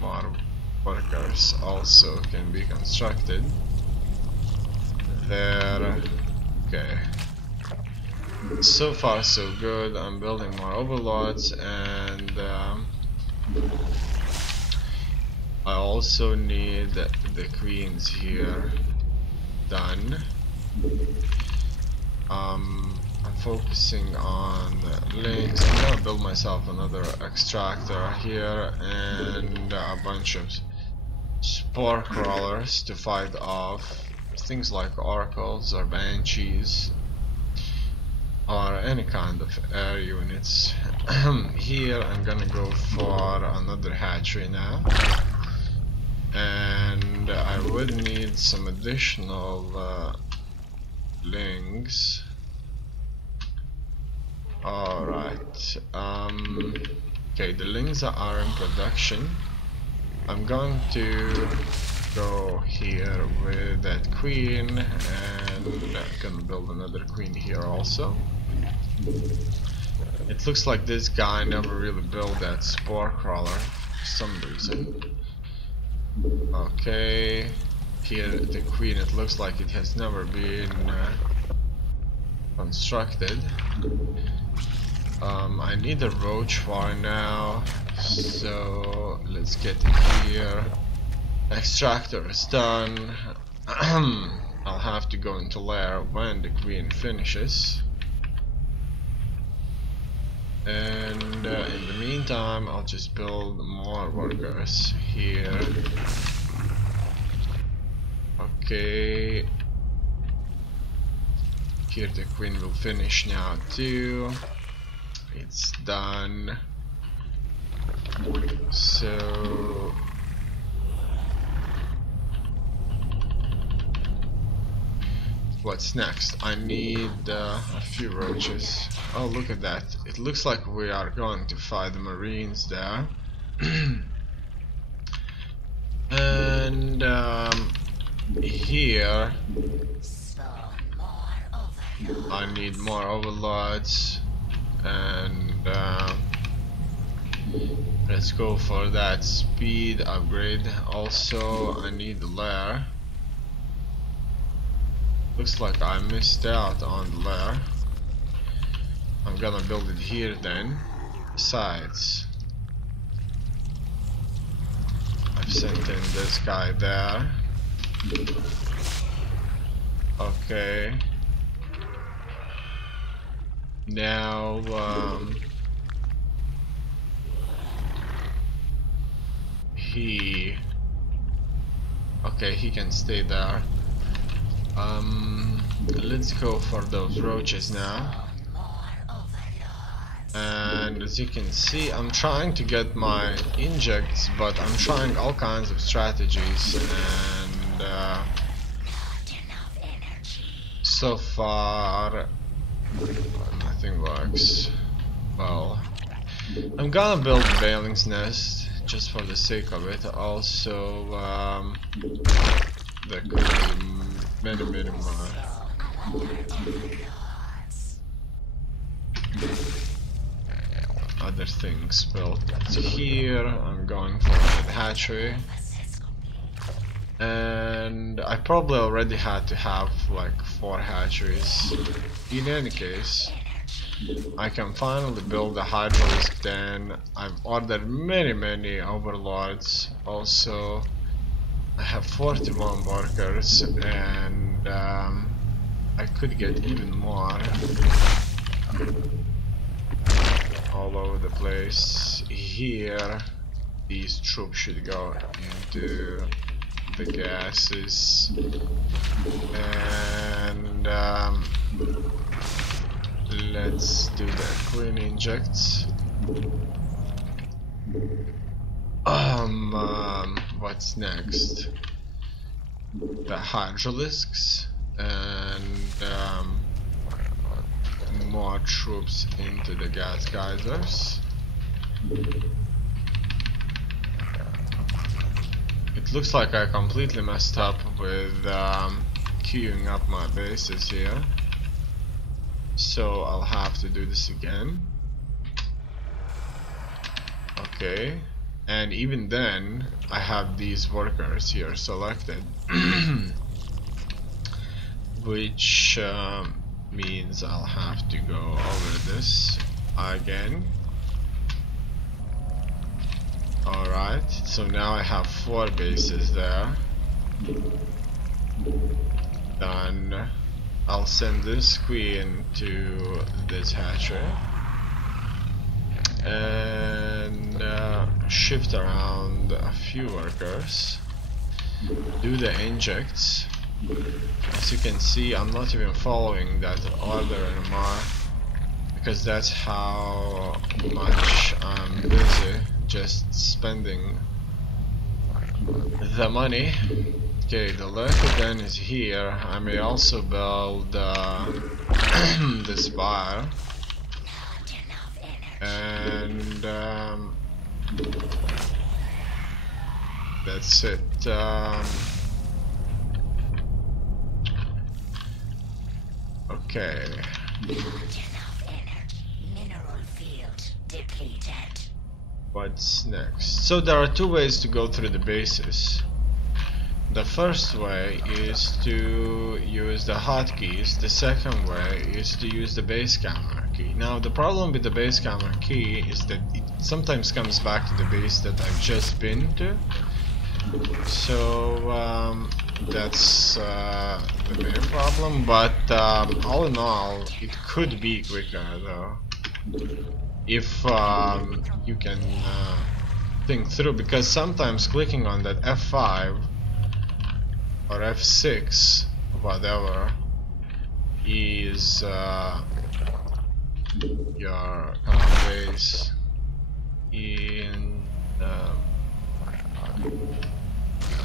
more workers also can be constructed. There. Okay. So far so good. I'm building more overlords, and I also need the queens here done. I'm focusing on links. I'm gonna build myself another extractor here and a bunch of spore crawlers to fight off things like oracles or banshees or any kind of air units. Here I'm gonna go for another hatchery now, and I would need some additional links. Alright, okay, the links are in production. I'm going to go here with that queen, and I'm gonna build another queen here also. It looks like this guy never really built that spore crawler for some reason. Okay, here the queen, it looks like it has never been constructed. I need a roach farm now, so let's get it here. Extractor is done. I'll have to go into lair when the queen finishes, and in the meantime I'll just build more workers here. Okay, here the queen will finish now too. It's done. So what's next? I need a few roaches. Oh, look at that. It looks like we are going to fight the marines there. And here I need more overlords, and let's go for that speed upgrade. Also I need the lair. Looks like I missed out on the lair. I'm gonna build it here then. Besides, I've sent in this guy there. Okay. Now he can stay there. Let's go for those roaches now. And as you can see, I'm trying to get my injects, but I'm trying all kinds of strategies, and so far nothing works. Well, I'm gonna build a Bailing's Nest just for the sake of it. Also, there could be many more other things built. Here I'm going for the hatchery, and I probably already had to have like 4 hatcheries. In any case, I can finally build a hydraulic den. I've ordered many overlords. Also, I have 41 workers, and I could get even more all over the place. Here, these troops should go into the gases, and let's do the queen injects. What's next? The hydralisks, and more troops into the gas geysers. It looks like I completely messed up with queuing up my bases here, so I'll have to do this again. Okay, And even then, I have these workers here selected, which means I'll have to go over this again. Alright, so now I have 4 bases there. Done. I'll send this queen to this hatchery and shift around a few workers, do the injects. As you can see, I'm not even following that order anymore because that's how much I'm busy just spending the money. Okay, the lurker then is here. I may also build this bar, and that's it. Okay. What's next? So there are 2 ways to go through the bases. The first way is to use the hotkeys. The second way is to use the base camera key. Now the problem with the base camera key is that it sometimes comes back to the base that I've just been to. So that's the main problem, but all in all it could be quicker though if you can think through, because sometimes clicking on that F5 or F6, whatever, is your kind of base in the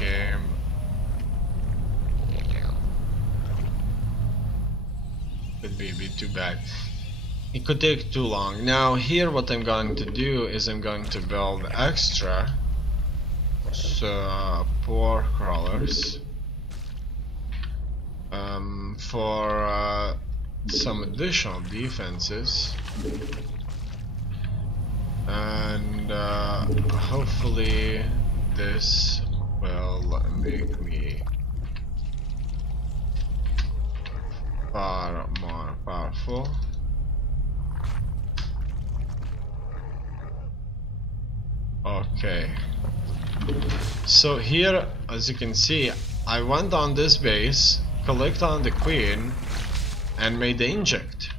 game. Could be a bit too bad. It could take too long. Now here what I'm going to do is I'm going to build extra support crawlers for some additional defenses, and hopefully this will make me far more powerful. Okay, so here as you can see, I went on this base, clicked on the queen and made the inject.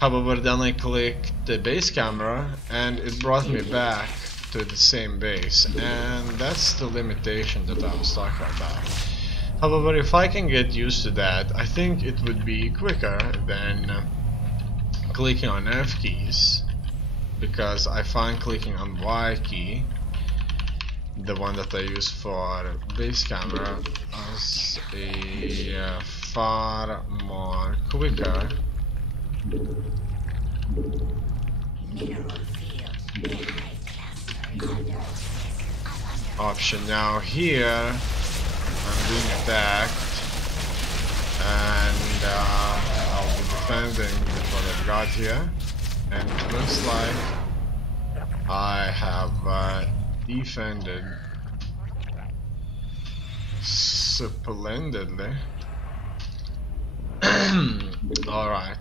However, then I clicked the base camera and it brought me back to the same base, and that's the limitation that I was talking about. However, if I can get used to that, I think it would be quicker than clicking on F keys, because I find clicking on Y key, the one that I use for base camera, as a far more quicker option. Now here I'm being attacked, and I'll be defending with what I've got here, and it looks like I have defended splendidly. Alright,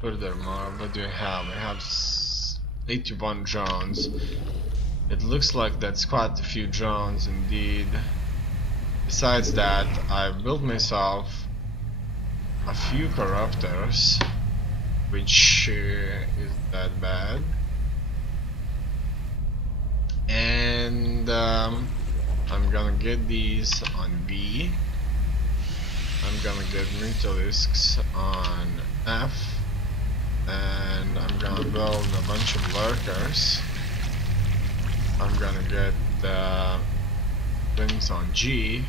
furthermore, what do we have? I have 81 drones. It looks like that's quite a few drones indeed. Besides that, I built myself a few corruptors, which is that bad. And I'm gonna get these on B. I'm gonna get Mutalisks on F, and I'm gonna build a bunch of lurkers. I'm gonna get things on G,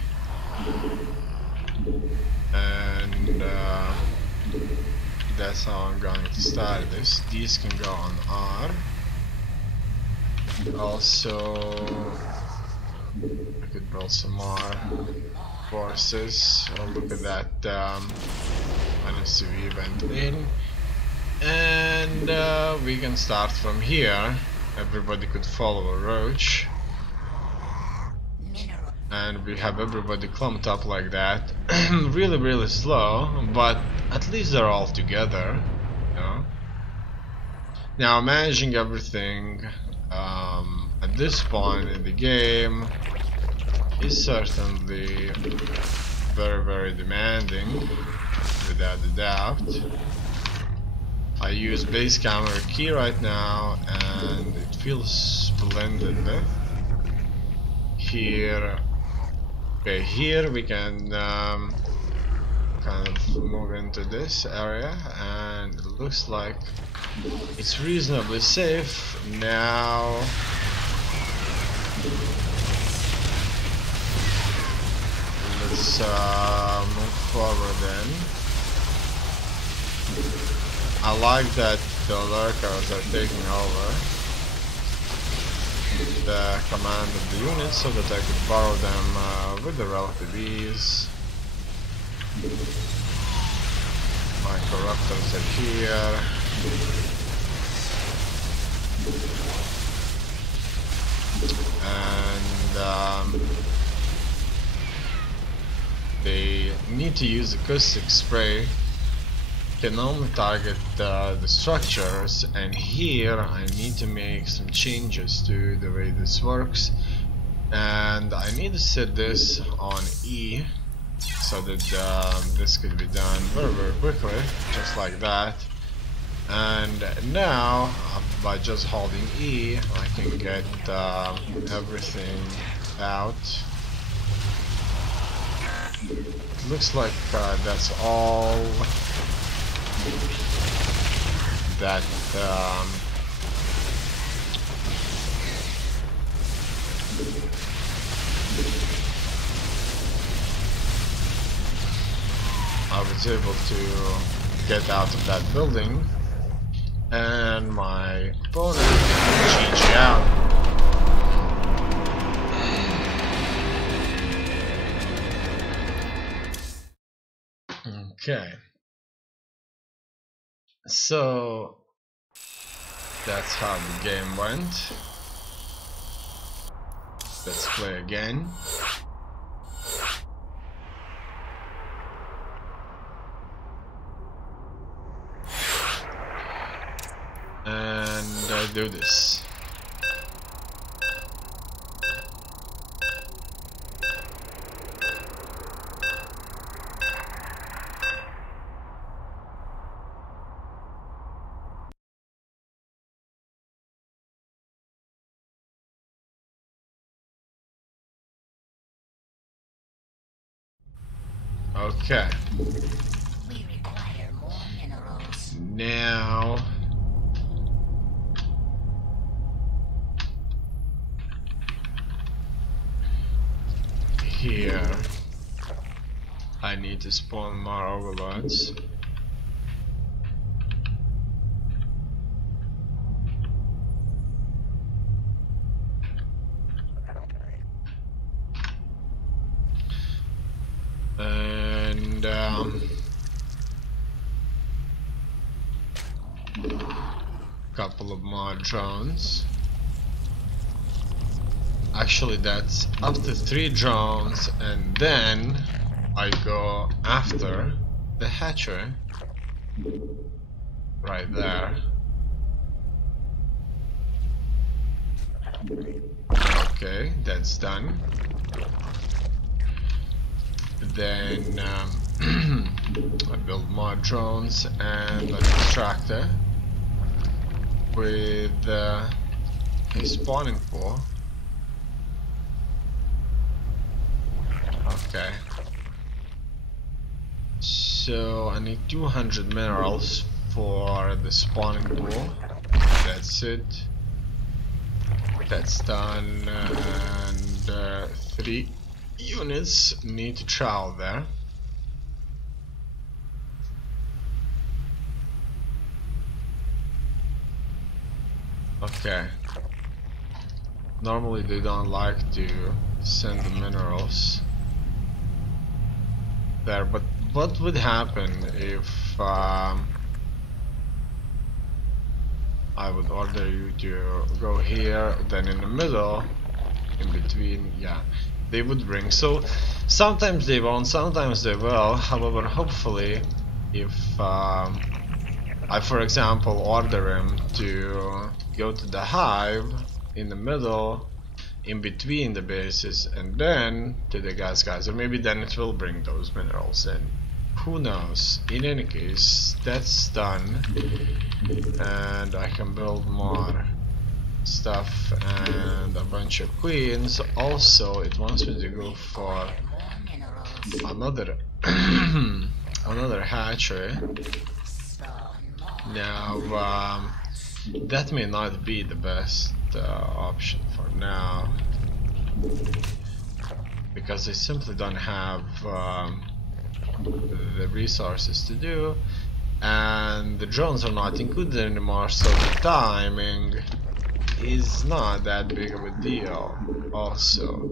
and that's how I'm going to start this. These can go on R. Also, I could build some more forces. Oh, look at that NSCV event in, and we can start from here everybody could follow a roach. And we have everybody clumped up like that. Really slow, but at least they're all together, you know? Now managing everything at this point in the game is certainly very demanding, without a doubt. I use base camera key right now and it feels splendid. Here, okay, here we can kind of move into this area and it looks like it's reasonably safe now. Let's move forward then. I like that the lurkers are taking over the command of the unit so that I could borrow them with the relative ease. My corruptors are here. And they need to use acoustic spray. Can only target the structures, and here I need to make some changes to the way this works, and I need to set this on E so that this could be done very quickly, just like that. And now by just holding E I can get everything out. It looks like that's all that I was able to get out of that building, and my opponent GG out. Okay. So that's how the game went. Let's play again. And do this. Okay. We require more minerals. Now here I need to spawn more overlords. And couple of more drones. Actually that's up to 3 drones, and then I go after the hatchery right there. Okay, that's done. Then I build more drones and an extractor with a spawning pool. Okay. So I need 200 minerals for the spawning pool. That's it. That's done, and 3 units need to travel there. Okay. Normally they don't like to send the minerals there, but what would happen if I I would order you to go here, then in the middle, in between, yeah, they would bring. So sometimes they won't, sometimes they will. However, hopefully, if I, for example, order him to go to the hive in the middle, in between the bases, and then to the gas geyser, maybe then it will bring those minerals in. Who knows? In any case, that's done, and I can build more stuff and a bunch of queens. Also, it wants me to go for another another hatchery. Now, that may not be the best option for now, because I simply don't have the resources to do, and the drones are not included anymore, so the timing is not that big of a deal also.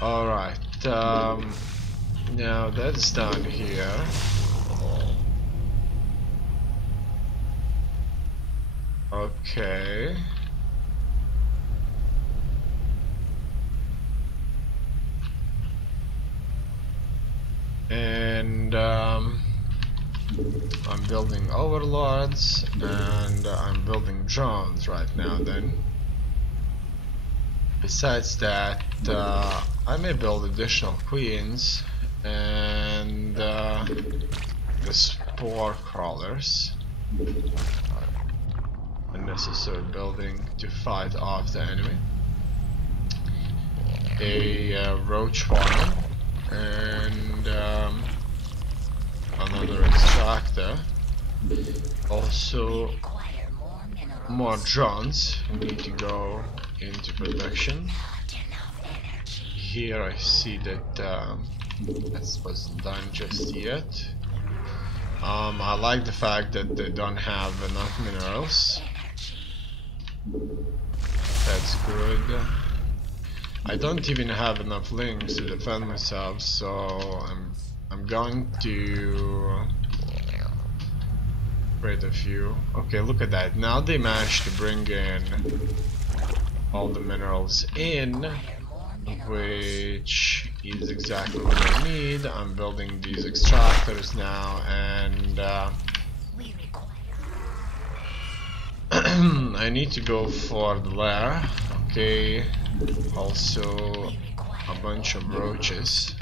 Alright, now that's done here. Okay. And I'm building overlords, and I'm building drones right now then. Besides that, I may build additional queens and the spore crawlers. Unnecessary building to fight off the enemy. A roach farm and another extractor. Also, more drones need to go into production. Here I see that that wasn't done just yet. I like the fact that they don't have enough minerals. That's good. I don't even have enough links to defend myself, so I'm going to create a few. Okay, look at that. Now they managed to bring in all the minerals in, which is exactly what I need. I'm building these extractors now, and I need to go for the lair. Okay, also a bunch of roaches.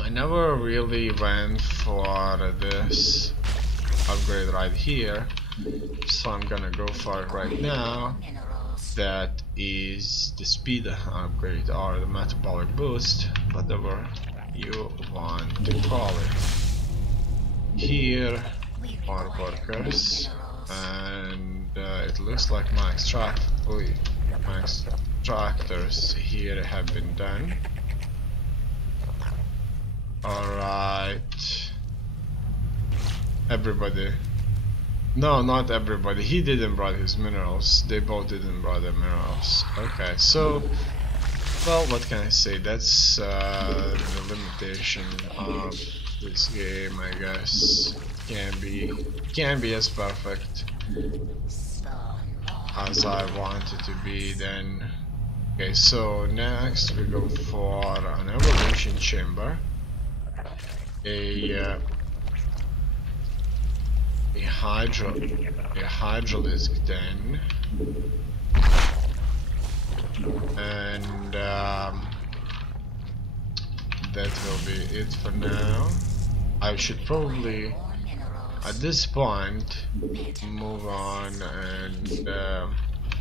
I never really went for this upgrade right here, so I'm gonna go for it right now. That is the speed upgrade or the metabolic boost, whatever you want to call it. Here are workers, and it looks like my extractors here have been done. Alright, everybody. No, not everybody. He didn't brought his minerals. They both didn't brought their minerals. Okay, so, well, what can I say? That's the limitation of this game, I guess. Can't be as perfect as I want it to be then. Okay, so next we go for an evolution chamber. A hydraulic den, and that will be it for now. I should probably at this point move on and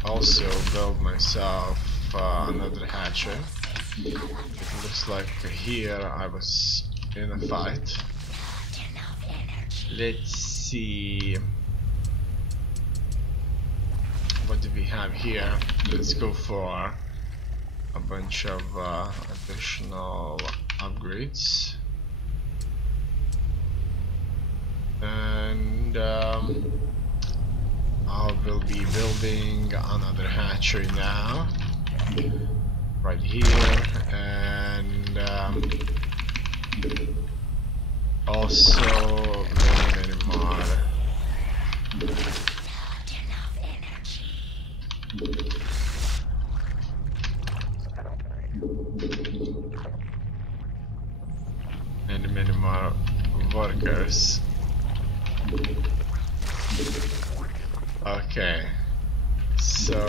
also build myself another hatchery. It looks like here I was in a fight. Let's see, what do we have here? Let's go for a bunch of additional upgrades, and I will be building another hatchery now right here, and Also, many more. Not enough energy. Many more workers. Okay, so